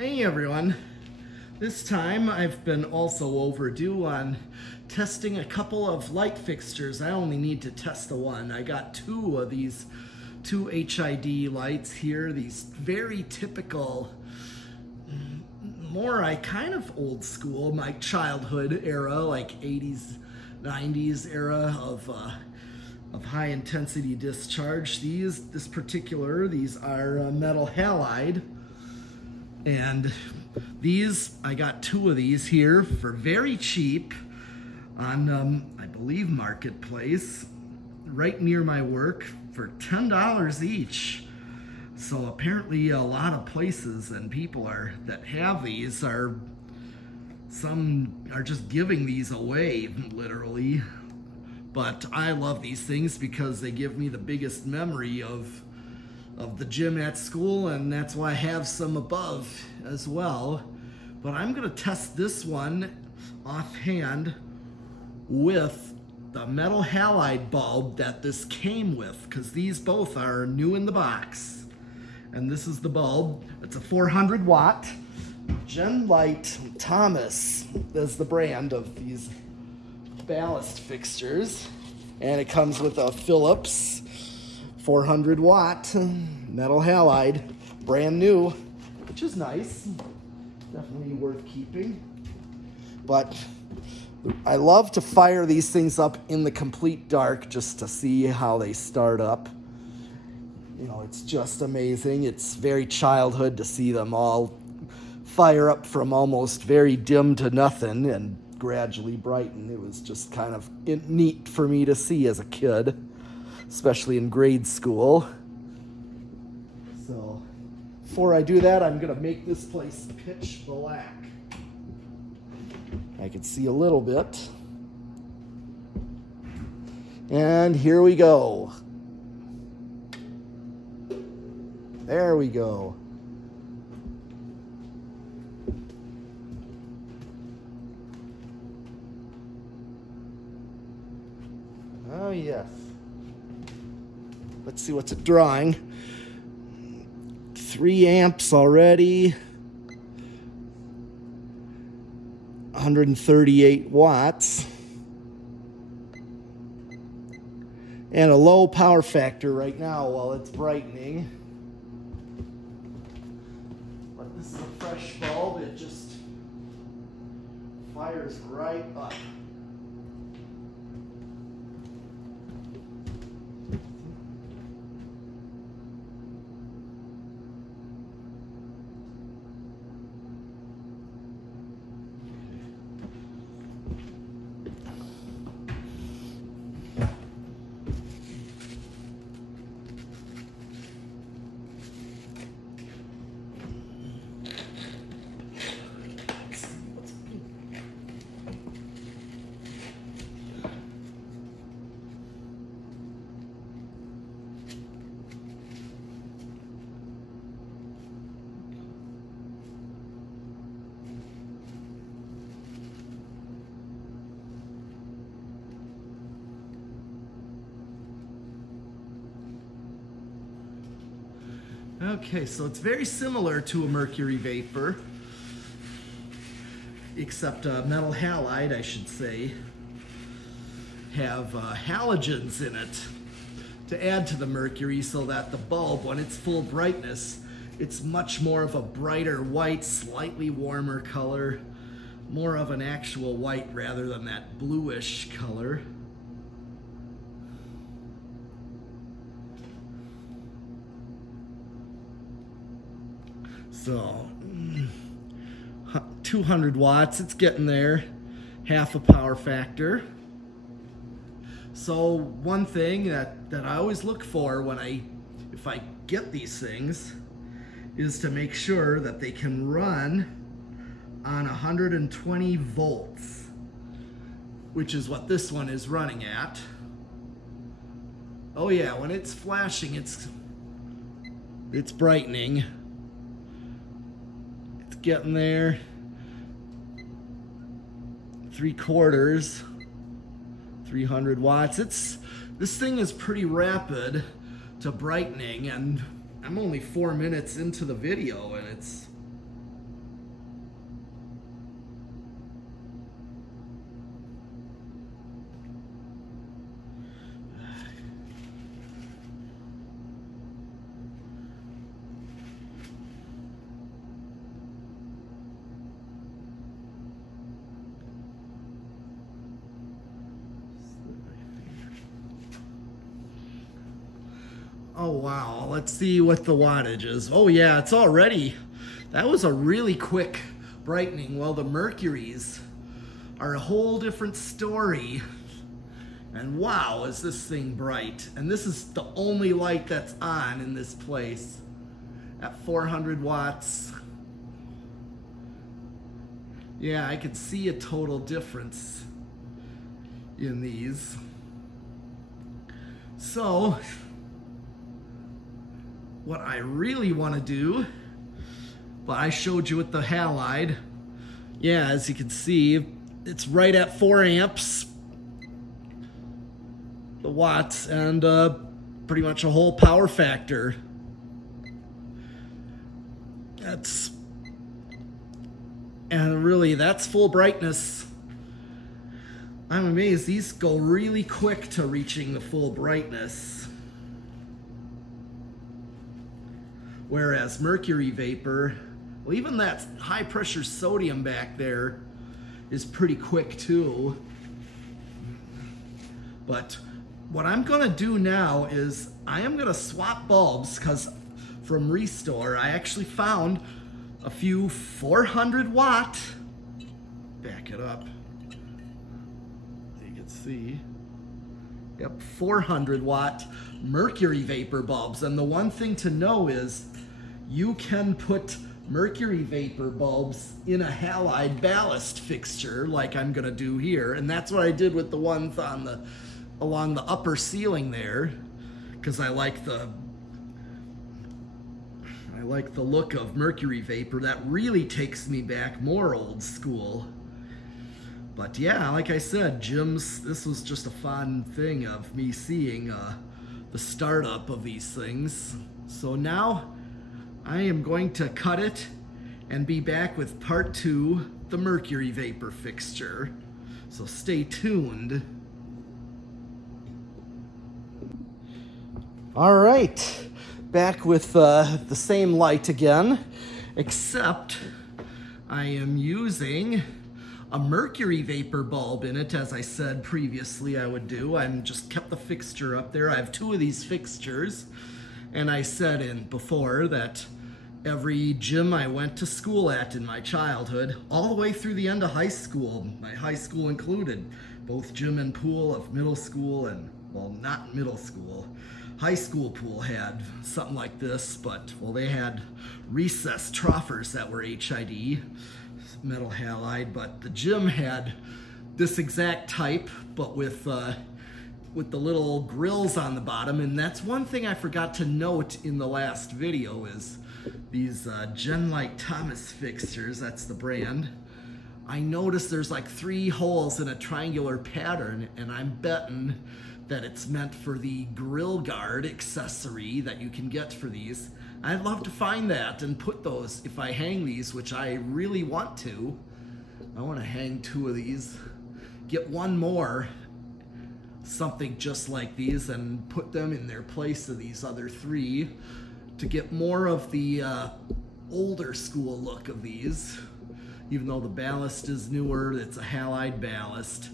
Hey everyone, this time I've been also overdue on testing a couple of light fixtures. I only need to test the one. I got two of these 2 HID lights here, these very typical, more kind of old school, my childhood era, like 80s, 90s era of high intensity discharge. These are metal halide. And these, I got 2 of these here for very cheap on, I believe, Marketplace, right near my work for $10 each. So apparently a lot of places and people that have these some are just giving these away, literally. But I love these things because they give me the biggest memory of the gym at school, and that's why I have some above as well. But I'm gonna test this one offhand with the metal halide bulb that this came with, because these both are new in the box. And this is the bulb. It's a 400 watt Genlight Thomas is the brand of these ballast fixtures, and it comes with a Phillips 400 watt metal halide, brand new, which is nice, definitely worth keeping. But I love to fire these things up in the complete dark just to see how they start up. You know, it's just amazing. It's very childhood to see them all fire up from almost very dim to nothing and gradually brighten. It was just kind of neat for me to see as a kid, especially in grade school. So before I do that, I'm gonna make this place pitch black. I can see a little bit. And here we go. There we go. Oh yes. Let's see what's it drawing. 3 amps already. 138 watts. And a low power factor right now while it's brightening. But this is a fresh bulb. It just fires right up. Okay, so it's very similar to a mercury vapor, except metal halide, I should say, have halogens in it to add to the mercury so that the bulb, when it's full brightness, it's much more of a brighter white, slightly warmer color, more of an actual white rather than that bluish color. So 200 watts, it's getting there, half a power factor. So one thing that I always look for if I get these things is to make sure that they can run on 120 volts, which is what this one is running at. Oh yeah, when it's flashing, it's brightening. Getting there. 3/4, 300 watts. This thing is pretty rapid to brightening, and I'm only 4 minutes into the video and it's Oh wow, let's see what the wattage is. Oh yeah, it's already, that was a really quick brightening. Well, the Mercuries are a whole different story. And wow, is this thing bright. And this is the only light that's on in this place at 400 watts. Yeah, I could see a total difference in these. So, what I really want to do, but I showed you with the halide, yeah, as you can see, it's right at 4 amps, the watts, and pretty much a whole power factor. And really, that's full brightness. I'm amazed, these go really quick to reaching the full brightness. Whereas mercury vapor, well, even that high pressure sodium back there is pretty quick too. But what I'm gonna do now is I am gonna swap bulbs, because from Restore I actually found a few 400 watt, back it up, you can see, yep, 400 watt mercury vapor bulbs. And the one thing to know is you can put mercury vapor bulbs in a halide ballast fixture like I'm gonna do here. And that's what I did with the ones on along the upper ceiling there, because I like the look of mercury vapor. That really takes me back more old school. But yeah, like I said, Jim's, this was just a fun thing of me seeing the startup of these things. So now I am going to cut it and be back with part 2, the mercury vapor fixture. So stay tuned. All right, back with the same light again, except I am using a mercury vapor bulb in it, as I said previously I would do. I'm just kept the fixture up there. I have 2 of these fixtures, and I said before that every gym I went to school at in my childhood, all the way through the end of high school, my high school included, both gym and pool of middle school and, well, not middle school, high school pool had something like this, but, well, they had recessed troffers that were HID, metal halide, but the gym had this exact type, but with the little grills on the bottom. And that's one thing I forgot to note in the last video is these Genlite Thomas fixtures, that's the brand. I noticed there's like 3 holes in a triangular pattern, and I'm betting that it's meant for the grill guard accessory that you can get for these. I'd love to find that and put those if I hang these, which I really want to. I want to hang 2 of these, get 1 more, something just like these, and put them in their place of these other 3 to get more of the older school look of these. Even though the ballast is newer, it's a halide ballast.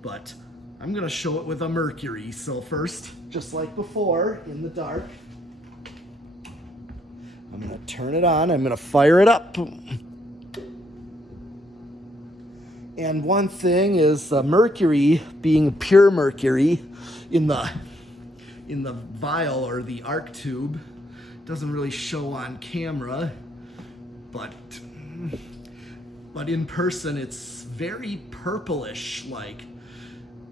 But I'm gonna show it with a mercury. So first, just like before, in the dark, I'm gonna turn it on, I'm gonna fire it up. And one thing is mercury, being pure mercury in the vial or the arc tube, doesn't really show on camera, but in person it's very purplish like.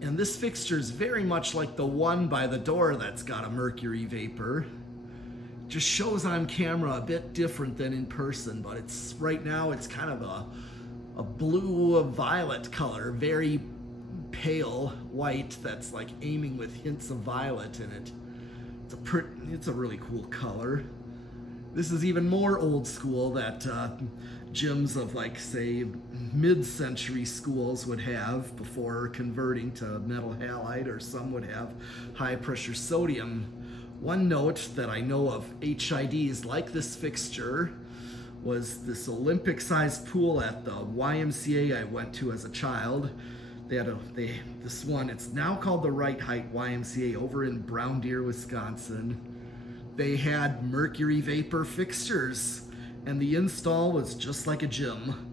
And this fixture is very much like the one by the door that's got a mercury vapor. Just shows on camera a bit different than in person, but it's right now it's kind of a blue violet color, very pale white that's like aiming with hints of violet in it. It's a really cool color. This is even more old school that gyms of, like, say, mid-century schools would have before converting to metal halide, or some would have high-pressure sodium. One note that I know of HIDs like this fixture was this Olympic-sized pool at the YMCA I went to as a child. They had this one, it's now called the Right Height YMCA over in Brown Deer, Wisconsin. they had mercury vapor fixtures, and the install was just like a gym.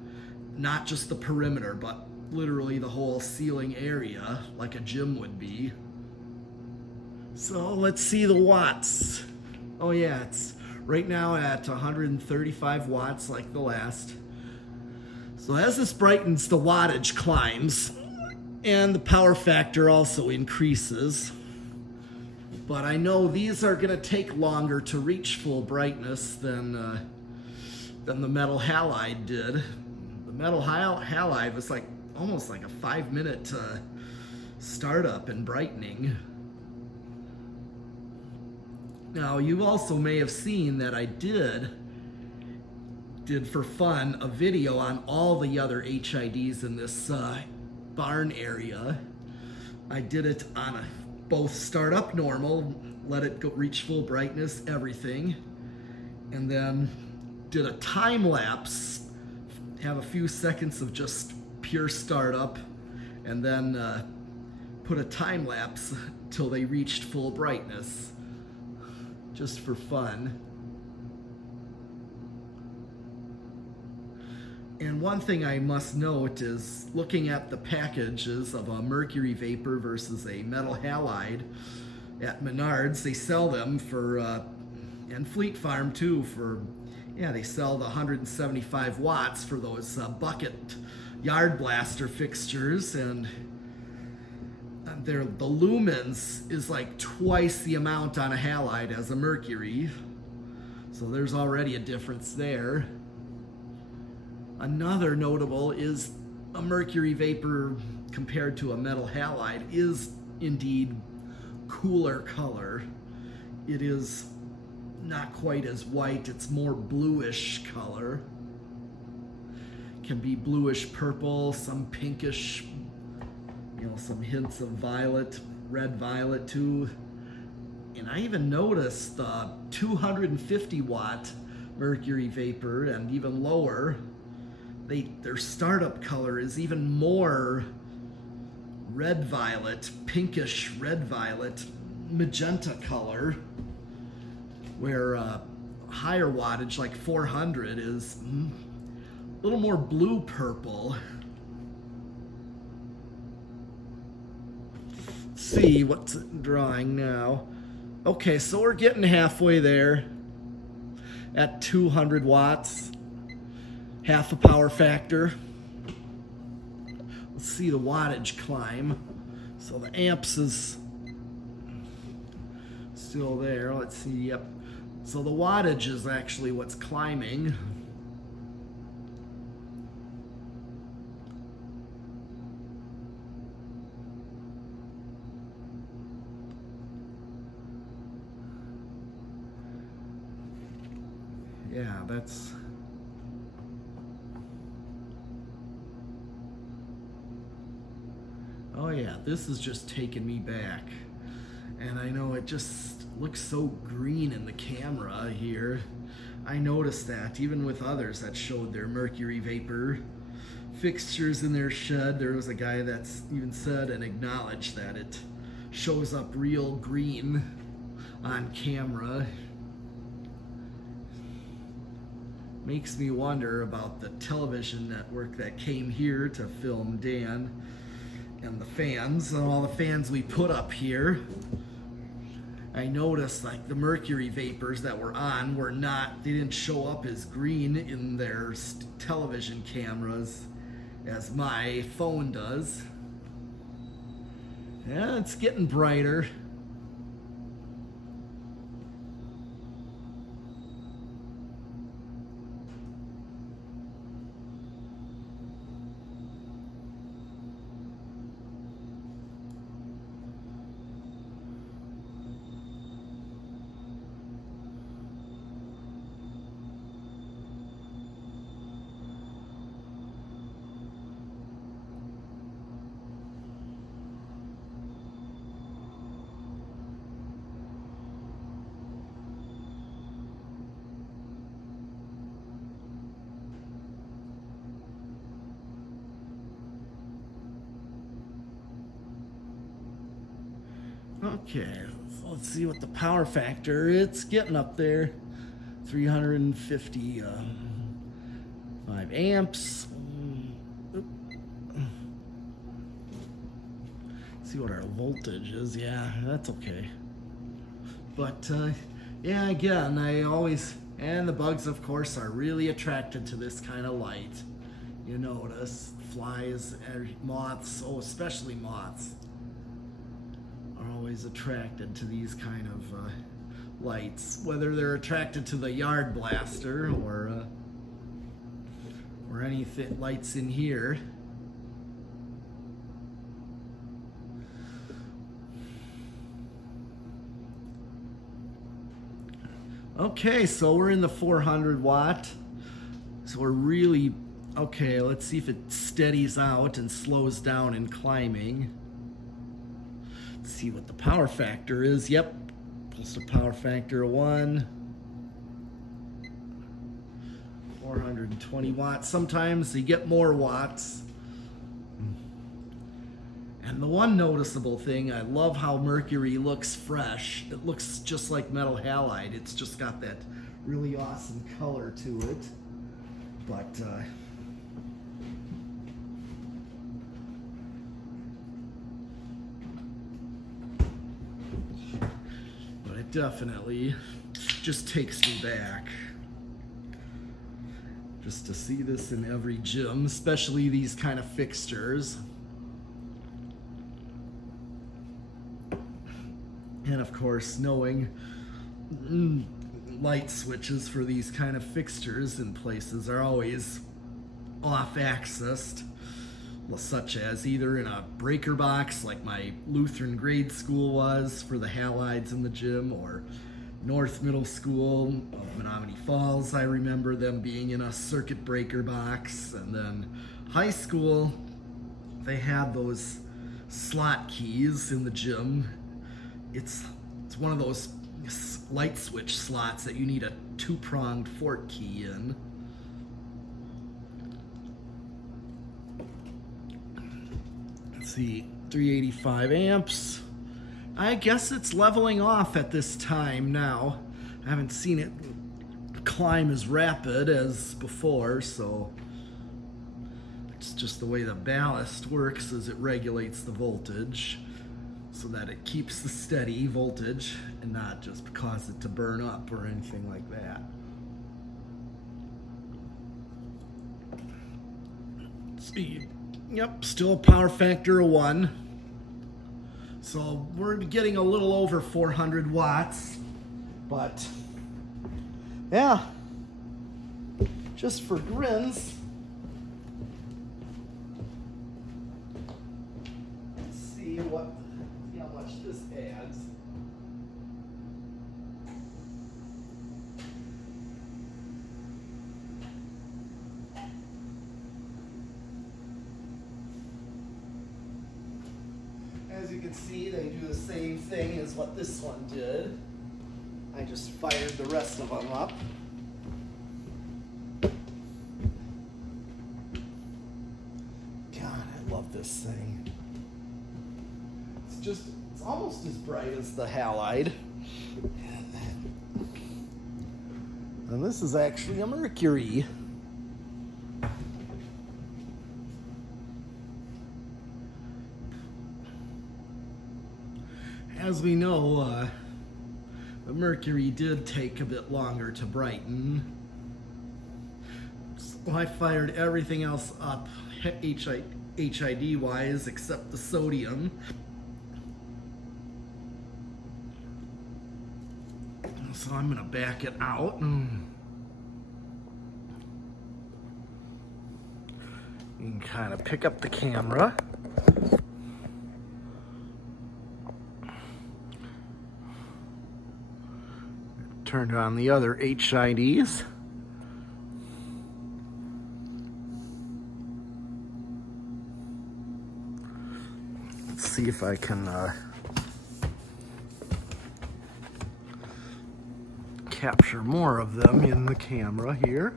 Not just the perimeter, but literally the whole ceiling area, like a gym would be. So let's see the watts. Oh yeah, it's right now at 135 watts like the last. So as this brightens, the wattage climbs, and the power factor also increases. But I know these are gonna take longer to reach full brightness than the metal halide did. The metal halide was like almost like a 5-minute startup and brightening. Now you also may have seen that I did for fun a video on all the other HIDs in this barn area. I did it on both start up normal, let it go reach full brightness, everything, and then did a time lapse, have a few seconds of just pure startup, and then put a time lapse till they reached full brightness, just for fun. And one thing I must note is looking at the packages of a mercury vapor versus a metal halide at Menards, they sell them for, and Fleet Farm too, for, yeah, they sell the 175 watts for those bucket yard blaster fixtures, and the lumens is like twice the amount on a halide as a mercury. So there's already a difference there. Another notable is a mercury vapor compared to a metal halide is indeed cooler color. It is not quite as white, it's more bluish color. Can be bluish purple, some pinkish, you know, some hints of violet, red violet too. And I even noticed the 250 watt mercury vapor and even lower, their startup color is even more red violet, pinkish red violet, magenta color, where higher wattage like 400 is a little more blue purple. Let's see what's it drawing now. Okay, so we're getting halfway there at 200 watts. Half a power factor. Let's see the wattage climb. So the amps is still there. Let's see, yep. So the wattage is actually what's climbing. Yeah, that's... Oh yeah, this is just taking me back. And I know it just looks so green in the camera here. I noticed that even with others that showed their mercury vapor fixtures in their shed, there was a guy that's even said and acknowledged that it shows up real green on camera. Makes me wonder about the television network that came here to film Dan and the fans and all the fans we put up here. I noticed like the mercury vapors that were on were not, they didn't show up as green in their television cameras as my phone does. Yeah, it's getting brighter. Okay, so let's see what the power factor. It's getting up there. 355 amps. See what our voltage is. Yeah, that's okay. But yeah, again, and the bugs, of course, are really attracted to this kind of light. You notice flies, moths, especially moths, are always attracted to these kind of lights, whether they're attracted to the yard blaster or anything lights in here. Okay, so we're in the 400 watt. So we're really, okay, let's see if it steadies out and slows down in climbing. Let's see what the power factor is. Yep, just a power factor of 1. 420 watts. Sometimes you get more watts. And the one noticeable thing, I love how Mercury looks fresh. It looks just like metal halide. It's just got that really awesome color to it. But it definitely just takes me back. Just to see this in every gym, especially these kind of fixtures. And of course, knowing light switches for these kind of fixtures in places are always off-axis, such as either in a breaker box like my Lutheran grade school was for the halides in the gym, or North Middle School of Menominee Falls, I remember them being in a circuit breaker box. And then high school, they had those slot keys in the gym. It's one of those light switch slots that you need a 2-pronged fork key in. Let's see, 385 amps. I guess it's leveling off at this time now. I haven't seen it climb as rapid as before, so it's just the way the ballast works, as it regulates the voltage so that it keeps the steady voltage and not just cause it to burn up or anything like that. Let's see. Yep, still a power factor of 1. So we're getting a little over 400 watts, but yeah, just for grins. Let's see how much this adds. As you can see, they do the same thing as what this one did. I just fired the rest of them up. God, I love this thing. It's almost as bright as the halide. And this is actually a Mercury. As we know, the Mercury did take a bit longer to brighten. So I fired everything else up HID wise except the sodium. So I'm gonna back it out. You can kind of pick up the camera. Turned on the other HIDs. Let's see if I can capture more of them in the camera here.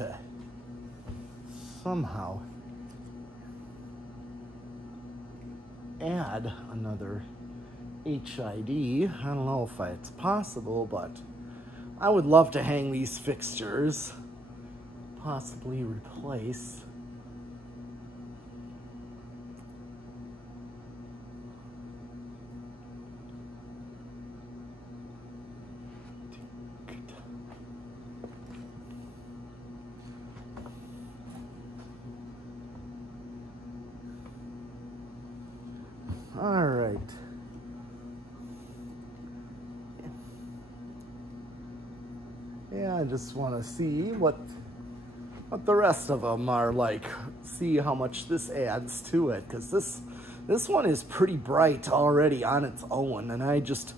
to somehow add another HID. I don't know if it's possible, but I would love to hang these fixtures, possibly replace. All right. Yeah, I just want to see what the rest of them are like. See how much this adds to it, because this one is pretty bright already on its own, and I just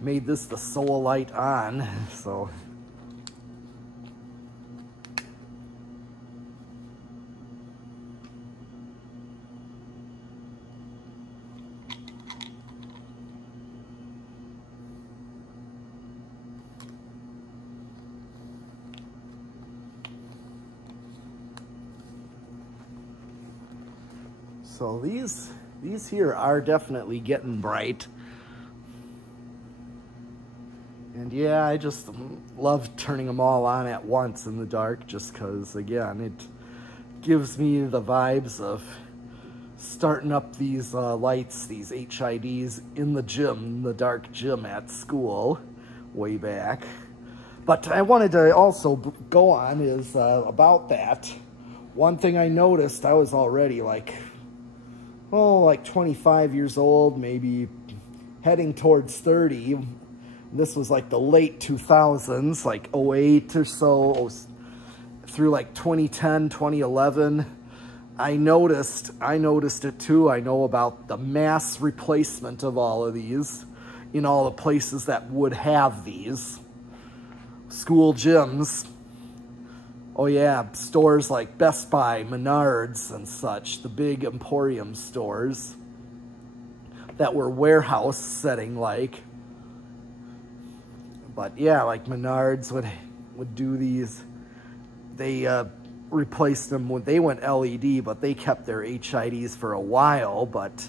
made this the sole light on, so. So these here are definitely getting bright. And yeah, I just love turning them all on at once in the dark, just because, again, it gives me the vibes of starting up these lights, these HIDs in the gym, the dark gym at school way back. But I wanted to also go on is about that. One thing I noticed, I was already like 25 years old, maybe heading towards 30. This was like the late 2000s, like 08 or so, through like 2010, 2011. I noticed it too. I know about the mass replacement of all of these in all the places that would have these. School gyms. Oh yeah, stores like Best Buy, Menards, and such, the big emporium stores that were warehouse setting like. But yeah, like Menards would do these. They replaced them when they went LED, but they kept their HIDs for a while. But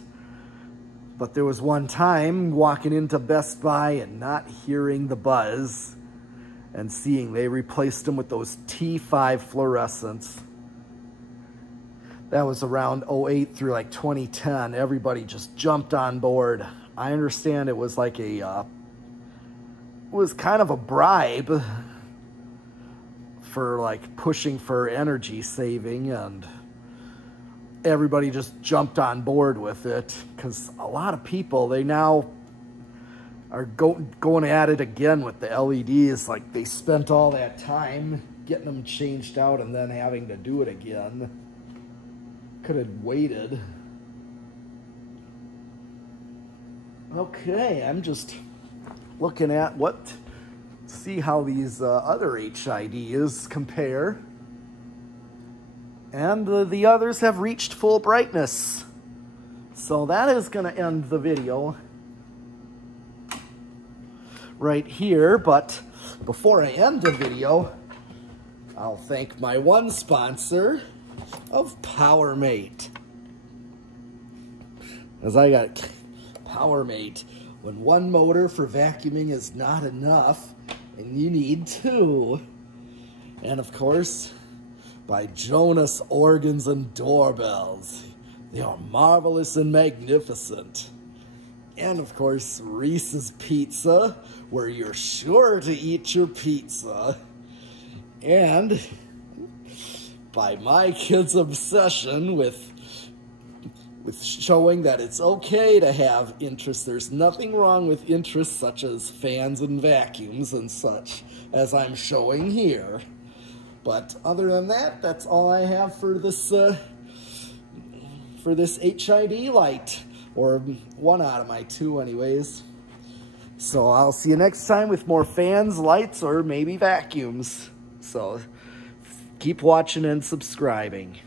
there was one time walking into Best Buy and not hearing the buzz and seeing they replaced them with those T5 fluorescents. That was around 08 through like 2010. Everybody just jumped on board. I understand it was like it was kind of a bribe for like pushing for energy saving, and everybody just jumped on board with it, because a lot of people, they now are going at it again with the LEDs. Like, they spent all that time getting them changed out and then having to do it again. Could have waited. Okay, I'm just looking at see how these other HIDs compare. And the others have reached full brightness. So that is going to end the video right here. But before I end the video, I'll thank my one sponsor of PowerMate. As I got PowerMate, when one motor for vacuuming is not enough and you need two. And of course, by Jonas Organs and Doorbells. They are marvelous and magnificent. And of course, Reese's Pizza, where you're sure to eat your pizza. And by my kids' obsession with showing that it's okay to have interests. There's nothing wrong with interests such as fans and vacuums and such, as I'm showing here. But other than that, that's all I have for this HID light, or one out of my two anyways. So I'll see you next time with more fans, lights, or maybe vacuums. So keep watching and subscribing.